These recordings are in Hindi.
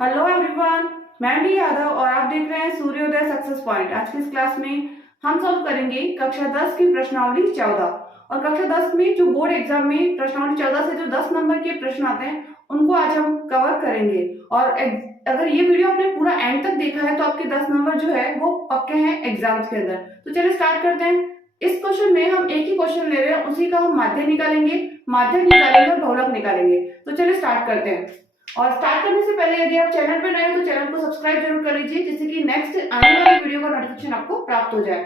हेलो एवरीवन, मैं डी यादव और आप देख रहे हैं सूर्योदय सक्सेस पॉइंट। आज की इस क्लास में हम सॉल्व करेंगे कक्षा 10 की प्रश्नावली 14। और कक्षा 10 में जो बोर्ड एग्जाम में प्रश्नावली 14 से जो 10 नंबर के प्रश्न आते हैं उनको आज हम कवर करेंगे। और अगर ये वीडियो आपने पूरा एंड तक देखा है तो आपके 10 नंबर जो है वो पक्के हैं एग्जाम्स के अंदर। तो चलिए स्टार्ट करते हैं। इस क्वेश्चन में हम एक ही क्वेश्चन ले रहे हैं, उसी का हम माध्य निकालेंगे और बहुलक निकालेंगे। तो चलिए स्टार्ट करते हैं। और स्टार्ट करने से पहले यदि आप चैनल पर नए हो तो चैनल को सब्सक्राइब जरूर कर लीजिए, जिससे कि नेक्स्ट आने वाली वीडियो का नोटिफिकेशन आपको प्राप्त हो जाए।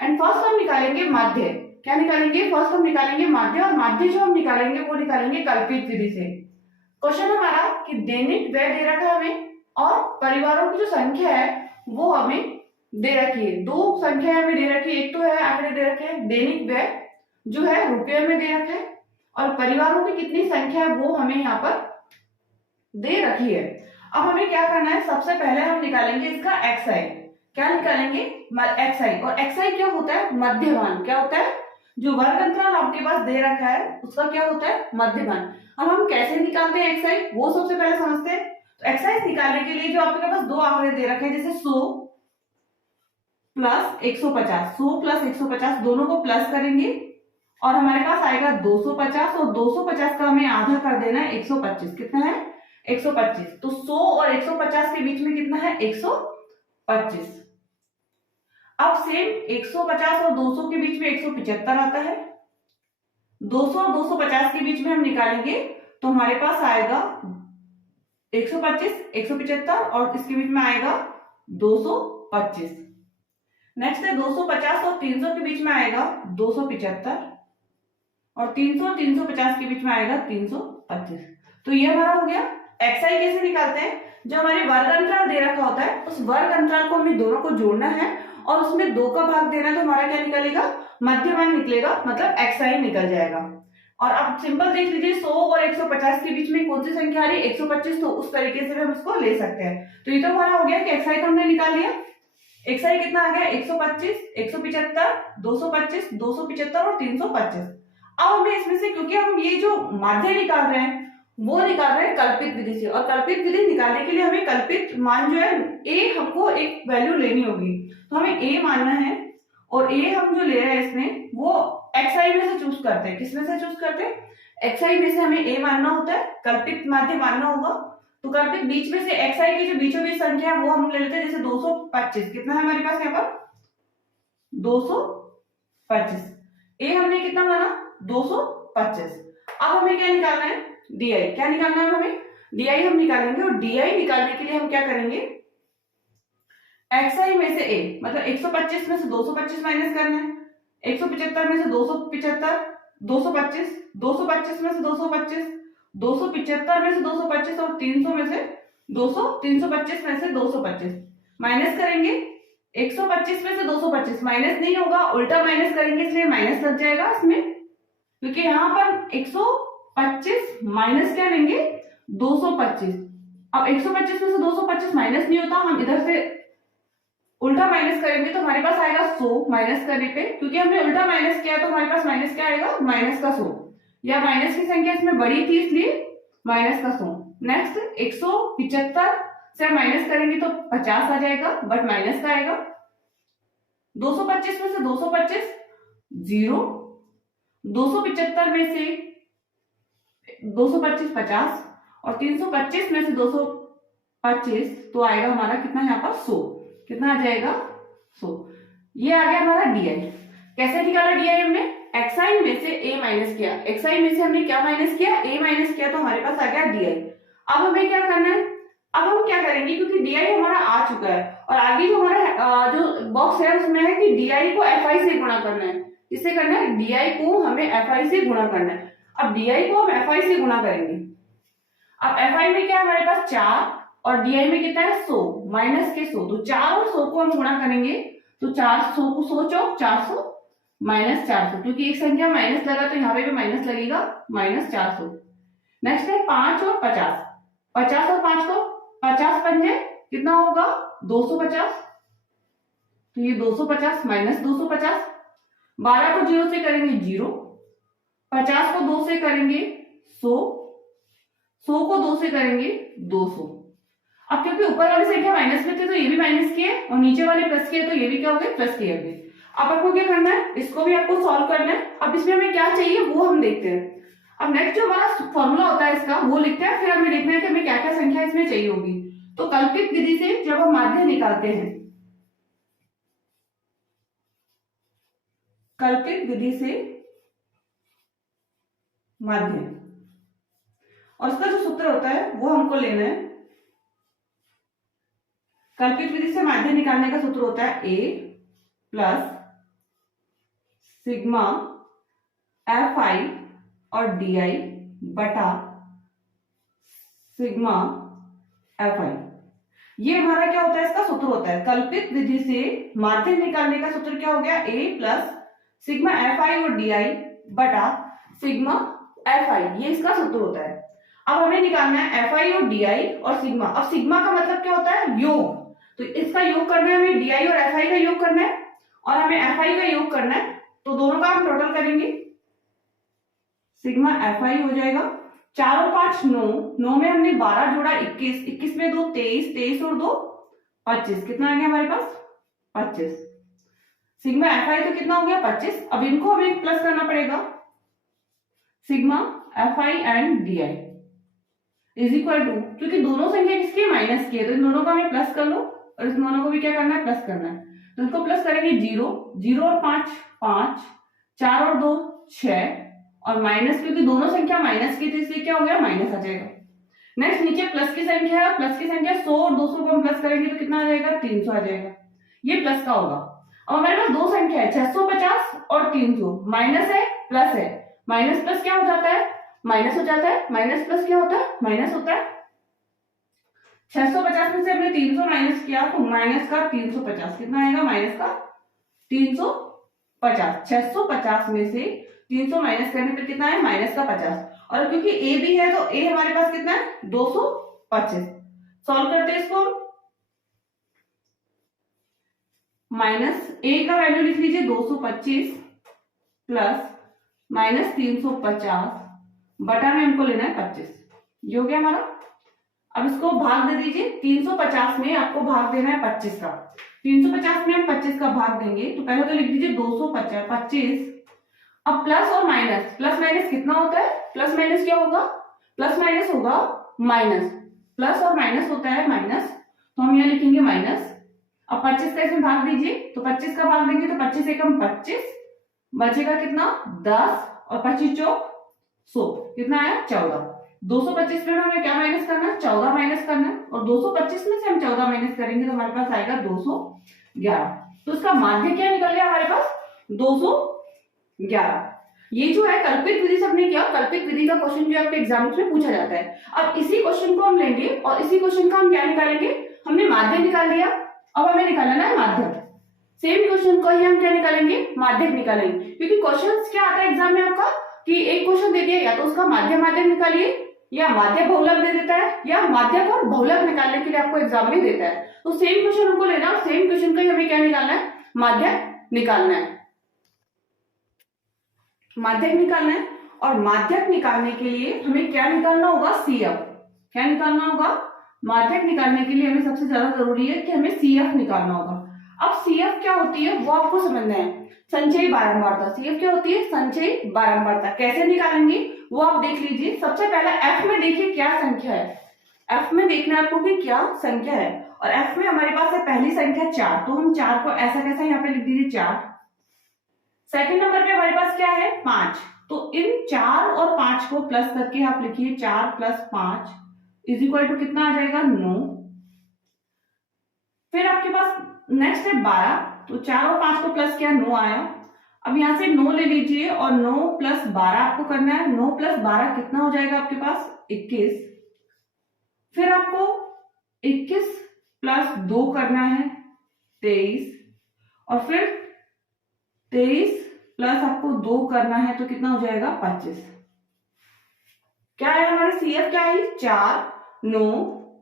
एंड फर्स्ट हम निकालेंगे माध्य। क्या निकालेंगे? फर्स्ट हम निकालेंगे माध्य, और माध्य जो हम निकालेंगे वो निकालेंगे कल्पित विधि से। क्वेश्चन हमारा कि दैनिक व्यय दे रखा है हमें और परिवारों की जो संख्या है वो हमें दे रखी है। दो संख्या हमें दे रखी है, एक तो है आंकड़े दे रखे हैं, दैनिक व्यय जो है रुपये में दे रखा है और परिवारों की कितनी संख्या है वो हमें यहाँ पर दे रखी है। अब हमें क्या करना है, सबसे पहले हम निकालेंगे इसका एक्सआई। क्या निकालेंगे? एक्सआई। और एक्सआई क्या होता है? मध्यमान। क्या होता है? जो वर्ग अंतराल आपके पास दे रखा है उसका क्या होता है? मध्यमान। अब हम कैसे निकालते हैं एक्सआई वो सबसे पहले समझते हैं। तो एक्सआई निकालने के लिए जो आपके पास दो आंकड़े दे रखे हैं, जैसे 100 प्लस 150, 100 प्लस 150 दोनों को प्लस करेंगे और हमारे पास आएगा 250, और 250 का हमें आधा कर देना है 125। कितना है? 125। तो 100 और 150 के बीच में कितना है? 125। अब सेम 150 और 200 के बीच में 175 आता है। 200 और 250 के बीच में हम निकालेंगे तो हमारे पास आएगा 125, 175 और इसके बीच में आएगा 225। नेक्स्ट है 250 और 300 के बीच में आएगा 275 और 300 और 350 के बीच में आएगा 325। तो ये हमारा हो गया। एक्सआई कैसे निकालते हैं? जो हमारे वर्ग अंतराल दे रखा होता है उस वर्ग अंतराल को हमें दोनों को जोड़ना है और उसमें 2 का भाग देना है, तो हमारा क्या निकलेगा? मध्यमान निकलेगा, मतलब एक्सआई निकल जाएगा। और अब सिंपल देख लीजिए, 100 और 150 के बीच में कौन सी संख्या आ रही है? 125। तो उस तरीके से भी हम इसको ले सकते हैं। तो ये तो हमारा हो गया कि एक्सआई को हमने निकाल लिया। एक्सआई कितना आ गया? 125, 175, 225, 275 और 325। अब हमें इसमें से, क्योंकि हम ये जो माध्य निकाल रहे हैं वो निकाल रहे हैं कल्पित विधि से, और कल्पित विधि निकालने के लिए हमें कल्पित मान जो है ए, हमको एक वैल्यू लेनी होगी। तो हमें ए मानना है और ए हम जो ले रहे हैं इसमें वो एक्सआई में से चूज करते हैं। किसमें से चूज करते हैं? एक्सआई में से हमें ए मानना होता है, कल्पित माध्य मानना होगा। तो कल्पित बीच में से एक्सआई की जो बीचों बीच संख्या है वो हम ले लेते हैं, जैसे 225। कितना है हमारे पास यहाँ पर? 225। ए हमने कितना माना? 225। अब हमें क्या निकालना है? डीआई। क्या निकालना है हमें? डीआई हम निकालेंगे, और डीआई निकालने के लिए हम क्या करेंगे? एक्सआई में से ए, मतलब 125 में से 225 माइनस करना है, 175 में से 275, 225, 225 में से 225, 275 में से 225 और 300 में से 200, 325 में से 225 माइनस करेंगे। 125 में से 225 माइनस नहीं होगा, उल्टा माइनस करेंगे, इसलिए माइनस लग जाएगा इसमें, क्योंकि यहाँ पर 125 माइनस क्या लेंगे? 225। अब 125 में से 225 माइनस नहीं होता, हम इधर से उल्टा माइनस करेंगे तो हमारे पास आएगा 100 माइनस करने पे, क्योंकि हमने उल्टा माइनस किया तो हमारे पास माइनस क्या आएगा? माइनस का 100, या माइनस की संख्या इसमें बड़ी थी इसलिए माइनस का 100। नेक्स्ट 175 से माइनस करेंगे तो 50 आ जाएगा, बट माइनस का आएगा। 225 में से 225 0, 275 में से 225 50 और 325 में से 225, तो आएगा हमारा कितना यहाँ पर? 100। कितना आ जाएगा? 100। ये आ गया हमारा डीआई। कैसे निकाला डीआई हमने? एक्सआई में से ए माइनस किया। एक्सआई में से हमने क्या माइनस किया? ए माइनस किया, तो हमारे पास आ गया डीआई। अब हमें क्या करना है? अब हम क्या करेंगे, क्योंकि डीआई हमारा आ चुका है और आगे जो हमारा जो बॉक्स है उसमें है कि डीआई को एफआई से गुणा करना है। किससे करना है? डीआई को हमें एफआई से गुणा करना है। अब डीआई को हम एफआई से गुणा करेंगे। अब एफआई में क्या है हमारे पास? 4 और डीआई में कितना है? 100 माइनस के 100। तो 4 और 100 को हम गुणा करेंगे तो 400 को 100 चौक 400 माइनस 400, क्योंकि एक संख्या माइनस लगा तो यहाँ पे भी माइनस लगेगा, माइनस 400। नेक्स्ट है 5 और 50। 50 और 5 को 50 पंजे कितना होगा? 250। तो ये 250 माइनस 250। 12 को 0 से करेंगे 0, 50 को 2 से करेंगे 100, 100 को 2 से करेंगे 200। अब क्योंकि ऊपर वाली संख्या माइनस में थी तो ये भी माइनस की है और नीचे वाले प्लस की है तो ये भी क्या हो गए, प्लस की है। अब आपको क्या करना है, इसको भी आपको सॉल्व करना है। अब इसमें हमें क्या चाहिए वो हम देखते हैं। अब नेक्स्ट जो हमारा फॉर्मूला होता है इसका वो लिखते हैं, फिर हमें देखना है कि हमें क्या क्या संख्या इसमें चाहिए होगी। तो कल्पित विधि से जब हम माध्य निकालते हैं, कल्पित विधि से माध्य, और उसका जो सूत्र होता है वो हमको लेना है। कल्पित विधि से माध्य निकालने का सूत्र होता है a प्लस सिग्मा fi और di बटा सिग्मा fi। ये हमारा क्या होता है, इसका सूत्र होता है। कल्पित विधि से माध्य निकालने का सूत्र क्या हो गया, a प्लस सिग्मा fi और di बटा सिग्मा fi, ये इसका सूत्र होता है। अब हमें निकालना है fi और di और सिग्मा। अब सिग्मा का मतलब क्या होता है, योग, तो इसका योग करना है हमें, di और fi का योग करना है और हमें fi का योग करना है। तो दोनों का हम टोटल करेंगे, सिग्मा fi हो जाएगा 4 और 5 9, 9 में हमने 12 जोड़ा 21, 21 में 2 23, 23 और 2 25, कितना आ गया हमारे पास 25। सिग्मा fi तो कितना हो गया 25। अब इनको हमें प्लस करना पड़ेगा, sigma fi and di is equal to, क्योंकि दोनों संख्या किसकी माइनस की है तो इन दोनों को हमें प्लस कर लो और इस दोनों को भी क्या करना है, प्लस करना है। तो इनको प्लस करेंगे 0, 0 और 5 5, 4 और 2 6 और माइनस, क्योंकि दोनों संख्या माइनस की थी इसलिए क्या हो गया, माइनस आ जाएगा। नेक्स्ट नीचे प्लस की संख्या है, प्लस की संख्या 100 और 200 को हम प्लस करेंगे तो कितना आ जाएगा, 300 आ जाएगा। ये प्लस का होगा। अब हमारे पास दो संख्या है 650 और 300, माइनस है प्लस है, माइनस प्लस क्या हो जाता है, माइनस हो जाता है, माइनस प्लस क्या होता है, माइनस होता है। 650 में से हमने 300 माइनस किया तो माइनस का 350, कितना आएगा, माइनस का 350। 650 में से 300 माइनस करने पर कितना है, माइनस का 50। और क्योंकि a भी है तो a हमारे पास कितना है, 225। सॉल्व करते हैं इसको, माइनस a का वैल्यू लिख लीजिए 225 प्लस माइनस 350 बटा में हमको लेना है 25, ये हो गया हमारा। अब इसको भाग दे दीजिए, 350 में आपको भाग देना है 25 का, 350 में हम 25 का भाग देंगे तो पहले तो लिख दीजिए 225। अब प्लस और माइनस, प्लस माइनस कितना होता है, प्लस माइनस क्या होगा, प्लस माइनस होगा माइनस, प्लस और माइनस होता है माइनस, तो हम यहाँ लिखेंगे माइनस। अब 25 का इसमें भाग दीजिए तो 25 का भाग देंगे तो 25 एकम 25, बचेगा कितना 10 और 25 चौक 100, कितना आया 14। 225 में हमें क्या माइनस करना है, 14 माइनस करना है, और 225 में से हम 14 माइनस करेंगे तो हमारे पास आएगा 211। तो इसका माध्य क्या निकल गया हमारे पास, 211। ये जो है कल्पित विधि से हमने किया, कल्पित विधि का क्वेश्चन भी आपके एग्जाम में पूछा जाता है। अब इसी क्वेश्चन को हम लेंगे और इसी क्वेश्चन का हम क्या निकालेंगे, हमने माध्य निकाल लिया, अब हमें निकालना है माध्यक। सेम क्वेश्चन को ही हम क्या निकालेंगे, माध्यक निकालेंगे, क्योंकि क्वेश्चन क्या आता है एग्जाम में आपका कि एक क्वेश्चन दे दिया या तो उसका माध्य माध्यक निकालिए या माध्य बहुलक दे देता है या माध्यक और बहुलक निकालने के लिए आपको एग्जाम में देता है। तो सेम क्वेश्चन हमको लेना और सेम क्वेश्चन का ही हमें क्या निकालना है, माध्यक निकालना है, माध्यक निकालना है। और माध्यक निकालने के लिए हमें क्या निकालना होगा, CF। क्या निकालना होगा, माध्यक निकालने के लिए हमें सबसे ज्यादा जरूरी है कि हमें CF निकालना होगा। अब CF क्या होती है वो आपको समझना है, संचयी बारंबारता। CF क्या होती है, संचयी बारंबारता। कैसे निकालेंगे वो आप देख लीजिए। सबसे पहले F में देखिए क्या संख्या है, F में देखना है आपको कि क्या संख्या है, और F में हमारे पास है पहली संख्या 4, तो हम 4 को ऐसा कैसा यहाँ पे लिख दीजिए 4। सेकंड नंबर पे हमारे पास क्या है 5, तो इन 4 और 5 को प्लस करके आप लिखिए 4 प्लस 5 इज इक्वल टू कितना आ जाएगा 9। फिर आपके पास नेक्स्ट है 12, तो 4 और 5 को प्लस किया 9 आया। अब यहां से 9 ले लीजिए और 9 प्लस 12 आपको करना है, 9 प्लस 12 कितना हो जाएगा आपके पास 21। फिर आपको 21 प्लस 2 करना है 23, और फिर 23 प्लस आपको 2 करना है तो कितना हो जाएगा 25। क्या है हमारे CF क्या है, 4 9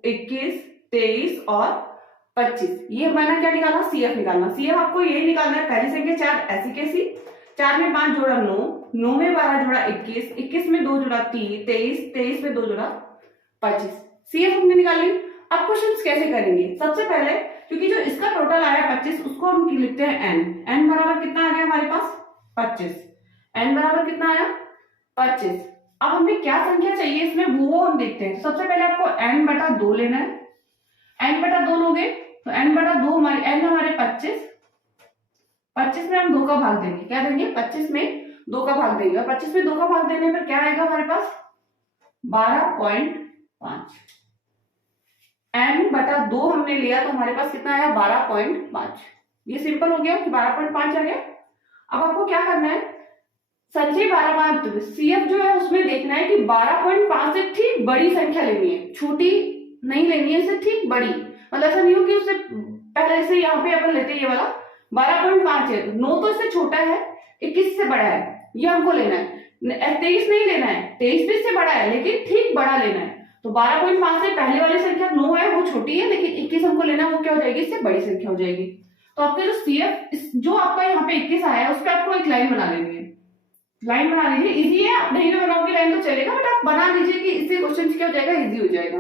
21 23 और 25। ये हमारा क्या निकालना, CF निकालना। CF आपको यही निकालना है, पहली संख्या 4 ऐसी कैसी, 4 में 5 जोड़ा 9, 9 में 12 जोड़ा 21, 21 में 2 जोड़ा 23, 23 में 2 जोड़ा 25। CF हमने निकाल ली। अब क्वेश्चन कैसे करेंगे, सबसे पहले क्योंकि जो इसका टोटल आया 25 उसको हम लिखते हैं n। n बराबर कितना आ गया हमारे पास 25। n बराबर कितना आया 25। अब हमें क्या संख्या चाहिए इसमें वो हम देखते हैं। सबसे पहले आपको n बटा 2 लेना है। n बटा 2 लोगे तो n बटा 2 हमारे n हमारे 25। 25 में हम 2 का भाग देंगे, क्या देंगे 25 में 2 का भाग देंगे, और 25 में 2 का भाग देने पर क्या आएगा हमारे पास 12.5। n बटा 2 हमने लिया तो हमारे पास कितना आया 12.5। ये सिंपल हो गया कि 12.5 आ गया। अब आपको क्या करना है, संचय 12 CF जो है उसमें देखना है कि 12.5 से ठीक बड़ी संख्या लेनी है, छोटी नहीं लेनी है, इससे ठीक बड़ी। मतलब ऐसा नहीं हो कि उससे पहले से यहाँ पे अपन लेते हैं ये वाला 12.5 है, 9 तो इससे छोटा है, 21 से बड़ा है, ये हमको लेना है। 23 नहीं लेना है, 23 भी इससे बड़ा है लेकिन ठीक बड़ा लेना है। तो 12.5 से पहले वाली संख्या 9 है वो छोटी है, लेकिन 21 हमको लेना है, वो क्या हो जाएगी इससे बड़ी संख्या हो जाएगी। तो आपके जो CF जो आपका यहाँ पे 21 आया है उस पर आपको एक लाइन बना लेनी है। लाइन बना लीजिए, इजी है, आप नहीं भी बनाओगे लाइन तो चलेगा, बट आप बना लीजिए कि इससे क्वेश्चन क्या हो जाएगा इजी हो जाएगा।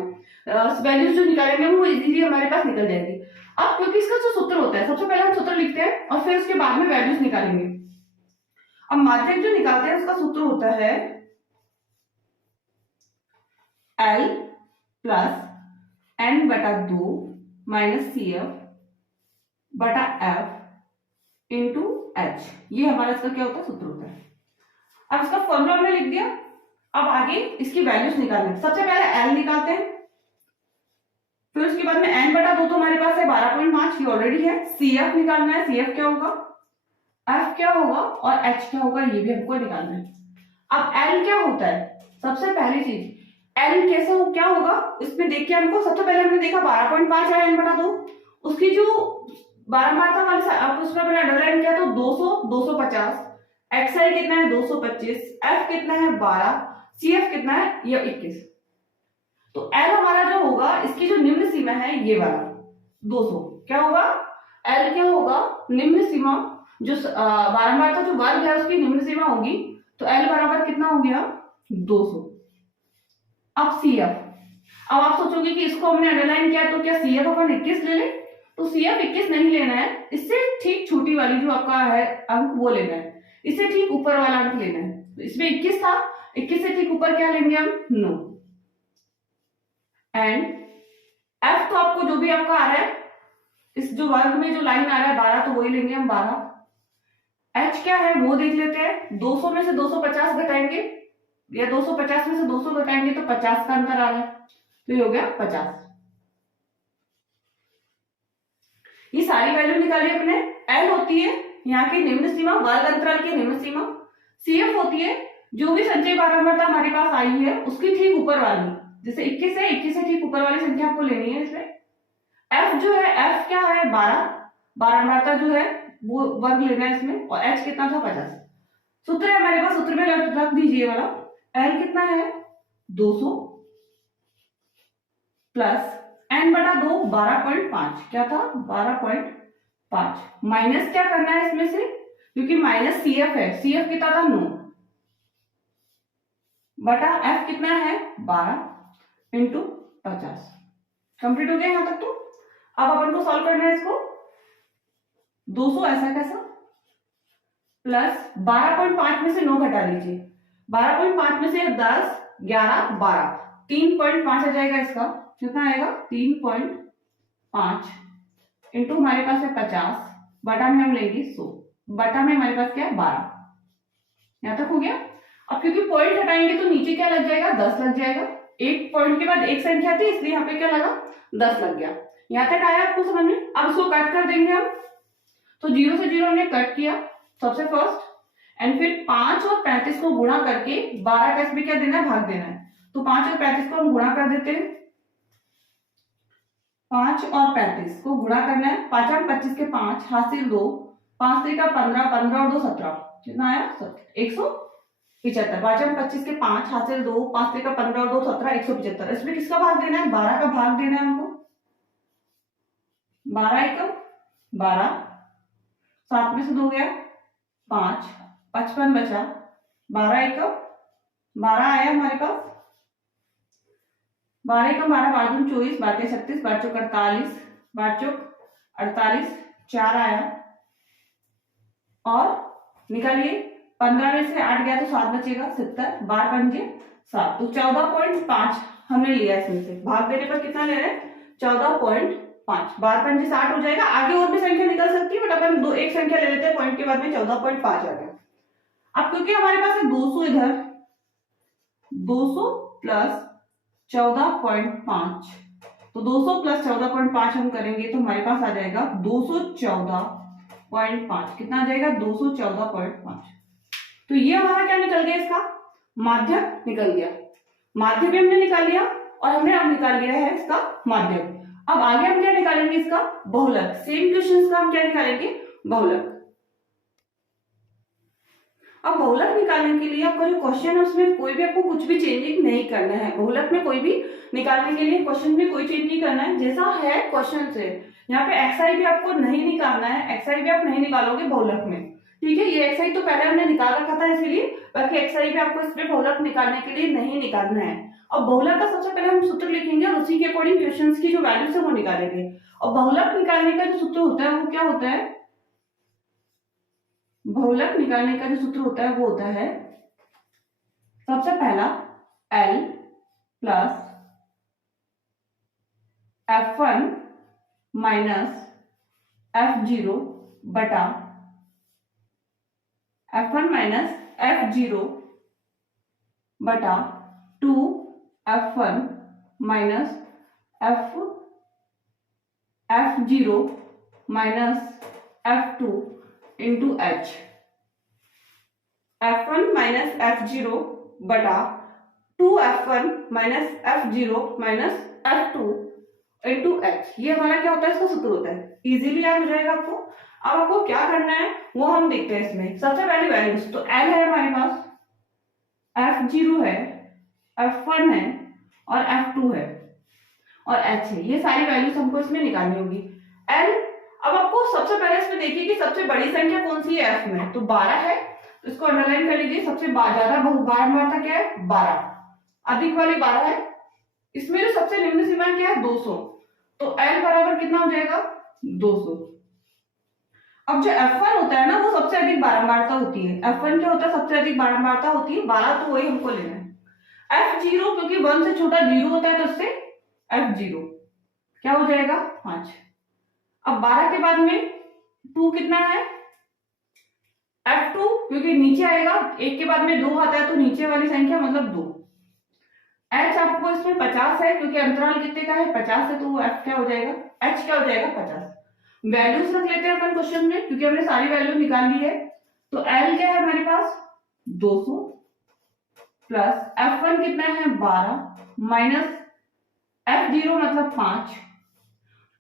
वैल्यूज जो निकालेंगे वो इजीली हमारे पास निकल जाएगी। अब क्योंकि इसका जो सूत्र होता है सबसे पहले हम सूत्र लिखते हैं और फिर उसके बाद में वैल्यूज निकालेंगे। अब माध्यक जो निकालते हैं उसका सूत्र होता है L प्लस n बटा 2 माइनस CF बटा F इंटू H। ये हमारा इसका क्या होता है सूत्र होता है। अब इसका फॉर्मूला हमने लिख दिया, अब आगे इसकी वैल्यूज निकालने। सबसे पहले L निकालते हैं, फिर उसके बाद में n बटा 2 तो हमारे पास है 12.5, ये ऑलरेडी है। CF निकालना है, CF क्या होगा, F क्या होगा और H क्या होगा, ये भी हमको निकालना है। अब L क्या होता है, सबसे पहली चीज L कैसे हो क्या होगा इसमें देख के हमको, सबसे पहले हमने देखा 12.5 है n बटा 2, उसकी जो 12 मात्रा वाली आपको उसमें मैंने अंडरलाइन किया तो 200 250, XI कितना है 225, F कितना है 12, CF कितना है ये 21। तो L हमारा जो होगा इसकी जो निम्न सीमा है ये वाला 200 क्या होगा, L क्या होगा निम्न सीमा, जो 12 मात्रा जो वर्ग है उसकी निम्न सीमा होगी, तो L बराबर कितना हो गया 200। अब CF, अब आप सोचोगे कि इसको हमने अंडरलाइन किया तो क्या CF अपन 21 ले लें, तो CF 21 नहीं लेना है, इससे ठीक छोटी वाली जो आपका है अंक वो लेना है, इससे ठीक ऊपर वाला अंक लेना है। तो इसमें 21 था, 21 से ठीक ऊपर क्या लेंगे हम 9। एंड F तो आपको जो भी आपका आ रहा है इस जो वर्ग में जो लाइन आ रहा है 12 तो वही लेंगे हम 12। H क्या है वो देख लेते हैं, 200 में से 250 घटाएंगे या 250 में से 200 घटाएंगे तो 50 का अंतर आ रहा है, तो ये हो गया 50। ये सारी वैल्यू निकाली अपने। L होती है यहाँ की निम्न सीमा, वर्ग अंतराल की निम्न सीमा। CF होती है जो भी संचय बारंबारता हमारे पास आई है उसकी ठीक ऊपर वाली, जैसे 21 है 21 से ठीक ऊपर वाली संख्या आपको लेनी है इसमें। F जो है F क्या है 12, बारंबारता जो है वो वर्ग लेना है इसमें, और H कितना था 50। सूत्र है हमारे पास, सूत्र में रख दीजिए वाला L कितना है 200 प्लस n बटा 2 12.5 क्या था 12.5 माइनस क्या करना है इसमें से, क्योंकि माइनस CF है, CF कितना था 9 बटा F कितना है 12 इंटू 50। कंप्लीट हो गया यहां तक। तो अब अपन को सॉल्व करना है इसको, 200 ऐसा कैसा प्लस 12.5 में से 9 घटा दीजिए, 12.5 में से 10 11 12 3.5 आ जाएगा, इसका कितना आएगा 3.5 इंटू हमारे पास है 50 बटा में हम लेंगे 100 बटा में हमारे पास क्या है 12। यहां तक हो गया। अब क्योंकि पॉइंट हटाएंगे तो नीचे क्या लग जाएगा 10 लग जाएगा, एक पॉइंट के बाद एक संख्या थी इसलिए यहाँ पे क्या लगा 10 लग गया। यहां तक आया आपको समझ में। अब इसको कट कर देंगे हम, तो 0 से 0 हमने कट किया सबसे फर्स्ट, एंड फिर 5 और 35 को गुणा करके 12 का इसमें क्या देना है भाग देना है, तो 5 और 35 को हम गुणा कर देते हैं, 5 और 35 को गुणा करना है, 5 और 25 के 5 हासिल 2, 5 3 का 15, 15 और 2 17, कितना आया 175। 5 और 25 के 5 हासिल 2, 5 3 का 15 और 2 17, 175। इसमें किसका भाग देना है 12 का भाग देना है हमको, 12 एकम 12, 7 में से 2 गया 5, 55 बचा, 12 एकम 12 आया हमारे पास, 12 एकम 12, 12 दूनी 24, 12 तिया 36, 12 चौक 48, 12 चौक 48, 4 आया और निकालिए 15 में से 8 गया तो 7 बचेगा 70, 12 पंजे 7, तो 14.5 हमने लिया इसमें से। भाग देने पर कितना ले रहे हैं? 14.5, 12 पंजे 60 हो जाएगा। आगे और भी संख्या निकल सकती है बट अपन दो एक संख्या ले लेते हैं, पॉइंट के बाद में 14.5 आ गया। अब क्योंकि हमारे पास है 200 इधर, 200 प्लस 14.5, तो 200 प्लस 14.5 हम करेंगे तो हमारे पास आ जाएगा 214.5। कितना आ जाएगा? 214.5। तो ये हमारा क्या निकल गया? इसका माध्यक निकल गया। माध्य भी हमने निकाल लिया और हमने अब निकाल लिया है इसका माध्यक। अब आगे हम क्या निकालेंगे? इसका बहुलक। सेम क्वेश्चंस का हम क्या निकालेंगे? बहुलक। अब बहुलक निकालने के लिए आपका जो क्वेश्चन है उसमें कोई भी आपको कुछ भी चेंजिंग नहीं करना है। बहुलक में कोई भी निकालने के लिए क्वेश्चन में कोई चेंज नहीं करना है, जैसा है क्वेश्चन से। यहाँ पे एक्सआई भी आपको नहीं निकालना है, एक्सआई भी आप नहीं निकालोगे बहुलक में, ठीक है। ये एक्सआई तो पहले हमने निकाल रखा था इसलिए, बाकी एक्सआई भी आपको इसमें बहुलक निकालने के लिए नहीं निकालना है। और बहुलक का सबसे पहले हम सूत्र लिखेंगे और उसी के अकॉर्डिंग क्वेश्चंस की जो वैल्यूज है वो निकालेंगे। और बहुलक निकालने का जो सूत्र होता है वो क्या होता है? बहुलक निकालने का जो सूत्र होता है वो होता है सबसे पहला L plus F1 minus F0 बटा F1 माइनस F0 बटा 2F1 minus F0 minus F2 into H। F1 minus F0 बटा 2F1 minus F0 minus F2 into H। ये हमारा क्या होता है? इसका सूत्र होता है। इजीली याद हो जाएगा आपको। अब आपको क्या करना है वो हम देखते हैं इसमें। सबसे पहले वैल्यूज तो L है हमारे पास, F0 है, F1 है और F2 है और H है। ये सारी वैल्यूज हमको इसमें निकालनी होगी। L, अब आपको सबसे पहले इसमें देखिए कि सबसे बड़ी संख्या कौन सी है? F में तो 12 है, तो इसको अंडरलाइन कर लीजिए। सबसे ज्यादा बारंबारता क्या है? 12, अधिक वाली 12 है। इसमें जो सबसे निम्न सीमा क्या है? 200, तो L बराबर कितना हो जाएगा? 200। अब जो F1 होता है ना वो सबसे अधिक बारंबारता होती है। F1 क्या होता है? सबसे अधिक बारंबारता होती है 12, तो वही हमको लेना है। F0 क्योंकि 1 से छोटा 0 होता है तो उससे F0 क्या हो जाएगा? 5। अब 12 के बाद में 2 कितना है? F2 क्योंकि नीचे आएगा, 1 के बाद में 2 आता है तो नीचे वाली संख्या मतलब 2। H आपको इसमें 50 है क्योंकि अंतराल कितने का है? 50 है, तो वो F क्या हो जाएगा? H क्या हो जाएगा? 50। वैल्यूज रख लेते हैं अपन क्वेश्चन में क्योंकि हमने सारी वैल्यू निकाल ली है। तो L क्या है हमारे पास? 200 प्लस F1 कितना है? 12 माइनस F0 मतलब 5,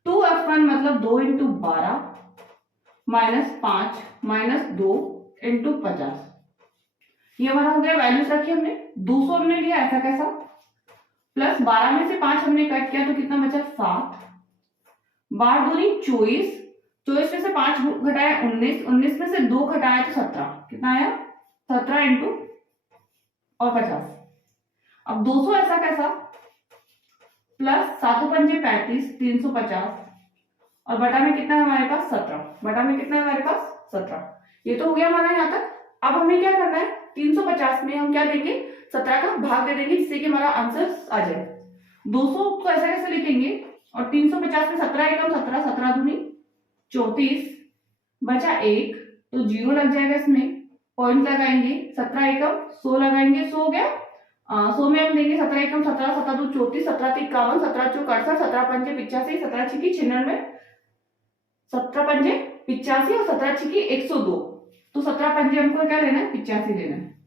2F1 मतलब 2 इंटू 12 माइनस 5 माइनस 2 इंटू 50। ये हमारा हो गया। वैल्यूज रखी हमने, 200 हमने लिया ऐसा कैसा, प्लस 12 में से 5 हमने कट किया तो कितना बचा? 7, 12 दूनी 24, 24 में से 5 घटाया 19, 19 में से 2 घटाया तो 17, कितना आया? 17 इंटू और 50। अब 200 ऐसा कैसा, प्लस 7 पंजे 35, 350 और बटा में कितना है हमारे पास? 17। बटा में कितना है हमारे पास? 17। ये तो हो गया हमारा यहाँ तक। अब हमें क्या करना है? 350 में हम क्या देंगे? 17 का भाग दे देंगे जिससे कि हमारा आंसर आ जाए। 200 को ऐसा कैसे लिखेंगे और 350 में 17 एकम 17, 17 दूनी 34, बचा 1 तो 0 लग जाएगा। इसमें पॉइंट लगाएंगे, 17 एकम 100 लगाएंगे, 100 हो गया। 100 में हम देंगे 17 एकम 17, 17 दो 34, 17 3 51, 17 चौक 68, 17 पंजे 85, 17 छिकी 96, 17 पंजे 85 और 17 छिकी 102, तो 17 पंजे हमको क्या लेना है? 85 लेना है।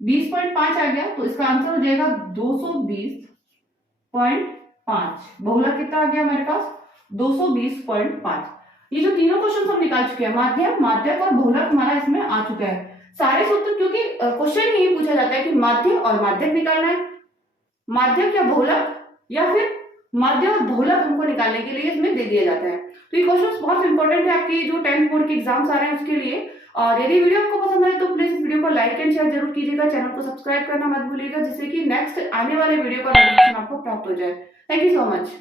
20.5 आ गया तो इसका आंसर हो जाएगा 220.5। बहुलक कितना आ गया हमारे पास? 220.5। ये जो तीनों क्वेश्चन हम निकाल चुके हैं, माध्यक, माध्यक और बहुलक हमारा इसमें आ चुका है सारे सूत्र, क्योंकि क्वेश्चन यही पूछा जाता है कि माध्य और माध्यक निकालना है, माध्यक या बहुलक, या फिर माध्य और बहुलक हमको निकालने के लिए इसमें दे दिया जाता है। तो ये क्वेश्चन बहुत इंपॉर्टेंट है आपकी जो 10th बोर्ड के एग्जाम्स आ रहे हैं उसके लिए। और यदि वीडियो आपको पसंद आए तो प्लीज इस वीडियो को लाइक एंड शेयर जरूर कीजिएगा, चैनल को सब्सक्राइब करना मत भूलिएगा, जिससे कि नेक्स्ट आने वाले वीडियो का नोटिफिकेशन आपको प्राप्त हो जाए। Thank you so much.